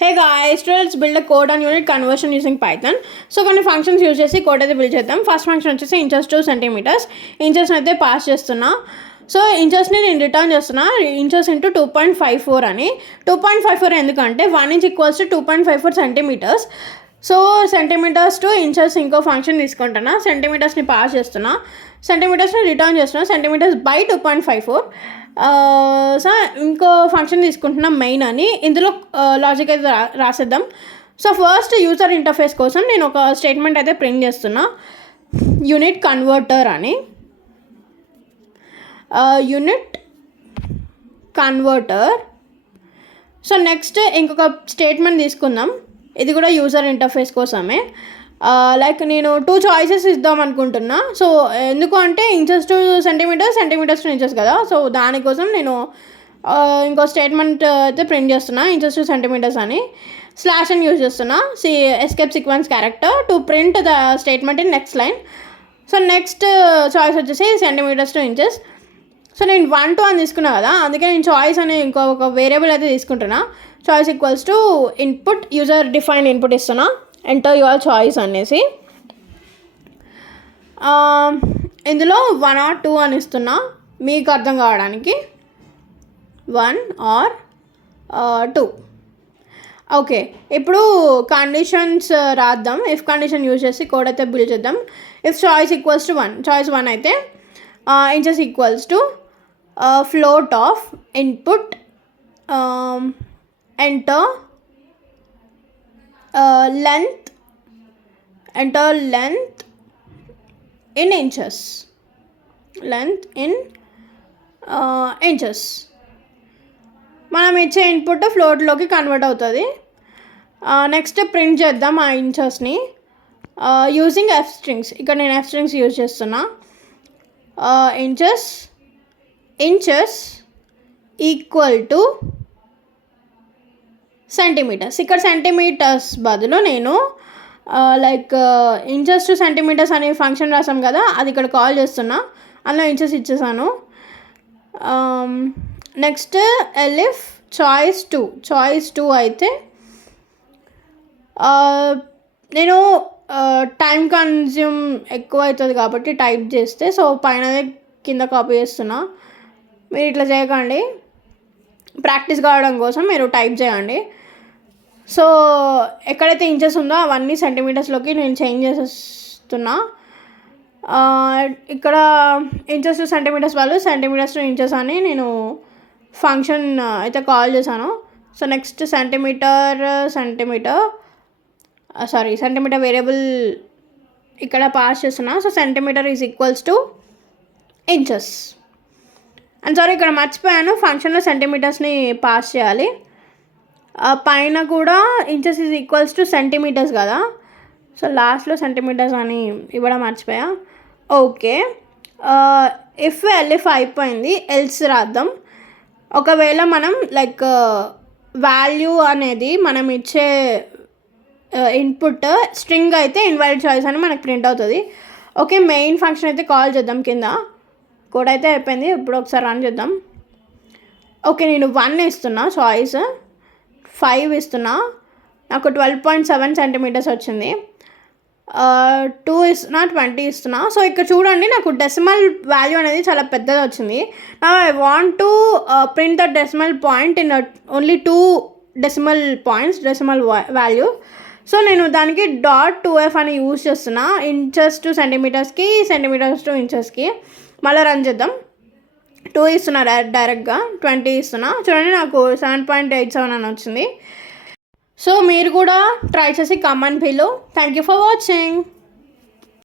Hey guys, today let's build a code on unit conversion using Python. So కొన్ని functions use చేసి code అయితే build చేద్దాం. First function వచ్చేసి inches to centimetres. Inches అయితే pass చేస్తున్నా. So ఇంచెస్ని నేను return చేస్తున్నా ఇంచెస్ ఇంటూ 2.54 అని. 2.54 ఎందుకంటే 1 inch equals to 2.54 centimetres. So centimetres to inches ఇంకో ఫంక్షన్ తీసుకుంటున్నా. సెంటీమీటర్స్ని పాస్ చేస్తున్నా, సెంటీమీటర్స్ని రిటర్న్ చేస్తున్నా, సెంటీమీటర్స్ బై 2.54. సో ఇంకో ఫంక్షన్ తీసుకుంటున్నాం మెయిన్ అని. ఇందులో లాజిక్ అయితే రాసేద్దాం. సో ఫస్ట్ యూజర్ ఇంటర్ఫేస్ కోసం నేను ఒక స్టేట్మెంట్ అయితే ప్రింట్ చేస్తున్నా, యూనిట్ కన్వర్టర్ అని. Unit converter. సో నెక్స్ట్ ఇంకొక స్టేట్మెంట్ తీసుకుందాం, ఇది కూడా యూజర్ ఇంటర్ఫేస్ కోసమే. లైక్ నేను 2 చాయిసెస్ ఇద్దాం అనుకుంటున్నా. సో ఎందుకు అంటే inches to centimetres, centimetres to inches కదా. సో దానికోసం నేను ఇంకో స్టేట్మెంట్ అయితే ప్రింట్ చేస్తున్నా, ఇంచెస్ టు సెంటీమీటర్స్ అని. స్లాష్ అని యూజ్ చేస్తున్నా, escape sequence character to print the statement in next line. So next choice వచ్చేసి సెంటీమీటర్స్ టు ఇంచెస్. సో నేను 1 2 అని తీసుకున్నా కదా, అందుకే నేను చాయిస్ అనే ఇంకొక వేరియబుల్ అయితే తీసుకుంటున్నా. Choice equals to input, user defined input ఇస్తున్నా, ఎంటర్ యువర్ చాయిస్ అనేసి. ఇందులో 1 or 2 అని ఇస్తున్నా మీకు అర్థం కావడానికి. 1 or 2. ఓకే, ఇప్పుడు కండిషన్స్ రాద్దాం. ఇఫ్ కండిషన్ యూజ్ చేసి కోడ్ అయితే బిల్డ్ చేద్దాం. If choice equals to 1, choice 1 అయితే inches equals to float of input enter length, enter length in inches, length in inches. మనం ఇచ్చే ఇన్పుట్ ఫ్లోట్లోకి కన్వర్ట్ అవుతుంది. నెక్స్ట్ ప్రింట్ చేద్దాం ఆ ఇంచెస్ని యూజింగ్ ఎఫ్ స్ట్రింగ్స్. ఇక్కడ నేను ఎఫ్ స్ట్రింగ్స్ యూజ్ చేస్తున్నా. Inches equal to centimetres. ఇక్కడ సెంటీమీటర్స్ బదులు నేను లైక్ ఇంచెస్ టు సెంటీమీటర్స్ అనే ఫంక్షన్ రాసాం కదా, అది ఇక్కడ కాల్ చేస్తున్నా. అందులో ఇంచెస్ ఇచ్చేసాను. నెక్స్ట్ ఎలిఫ్ చాయిస్ 2 అయితే నేను టైం కన్జ్యూమ్ ఎక్కువ అవుతుంది కాబట్టి టైప్ చేస్తే, సో పైన కింద కాపీ చేస్తున్నా. మీరు ఇట్లా చేయకండి, ప్రాక్టీస్ కావడం కోసం మీరు టైప్ చేయండి. సో ఎక్కడైతే ఇంచెస్ ఉందో అవన్నీ సెంటీమీటర్స్లోకి నేను చేంజ్ చేసేస్తున్నా. ఇక్కడ ఇంచెస్ టు సెంటీమీటర్స్ వాళ్ళు సెంటీమీటర్స్ టు ఇంచెస్ అని నేను ఫంక్షన్ అయితే కాల్ చేశాను. సో నెక్స్ట్ సెంటీమీటర్ వేరియబుల్ ఇక్కడ పాస్ చేస్తున్నా. So centimetre is equals to inches. And sorry, ఇక్కడ మర్చిపోయాను, ఫంక్షన్లో సెంటీమీటర్స్ని పాస్ చేయాలి. పైన కూడా inches is equals to centimetres కదా, సో లాస్ట్లో సెంటీమీటర్స్ అని ఇవ్వడం మర్చిపోయా. ఓకే, ఇఫ్ ఎలిఫ్ అయిపోయింది, ఎల్స్ రాద్దాం. ఒకవేళ మనం లైక్ వాల్యూ అనేది మనం ఇచ్చే ఇన్పుట్ స్ట్రింగ్ అయితే ఇన్వాలిడ్ చాయిస్ అని మనకు ప్రింట్ అవుతుంది. ఓకే, మెయిన్ ఫంక్షన్ అయితే కాల్ చేద్దాం. కింద కోడ్ అయితే అయిపోయింది, ఇప్పుడు ఒకసారి రన్ చేద్దాం. ఓకే, నేను 1 ఇస్తున్నా, చాయిస్ 5 ఇస్తున్నా, నాకు 12.7 సెంటీమీటర్స్ వచ్చింది. 2 ఇస్తున్నా, 20 ఇస్తున్నా. సో ఇక్కడ చూడండి, నాకు డెసిమల్ వాల్యూ అనేది చాలా పెద్దది వచ్చింది. నా I want to print the decimal point in only 2 decimal points, decimal value. So నేను దానికి .2f అని యూజ్ చేస్తున్నా, ఇంచెస్ టు సెంటీమీటర్స్కి, సెంటీమీటర్స్ టు ఇంచెస్కి. మళ్ళీ రన్ చేద్దాం. 2 ఇస్తున్నా డైరెక్ట్గా, 20 ఇస్తున్నా. చూడండి, నాకు 7.87 అని వచ్చింది. సో మీరు కూడా ట్రై చేసి comment below. Thank you for watching.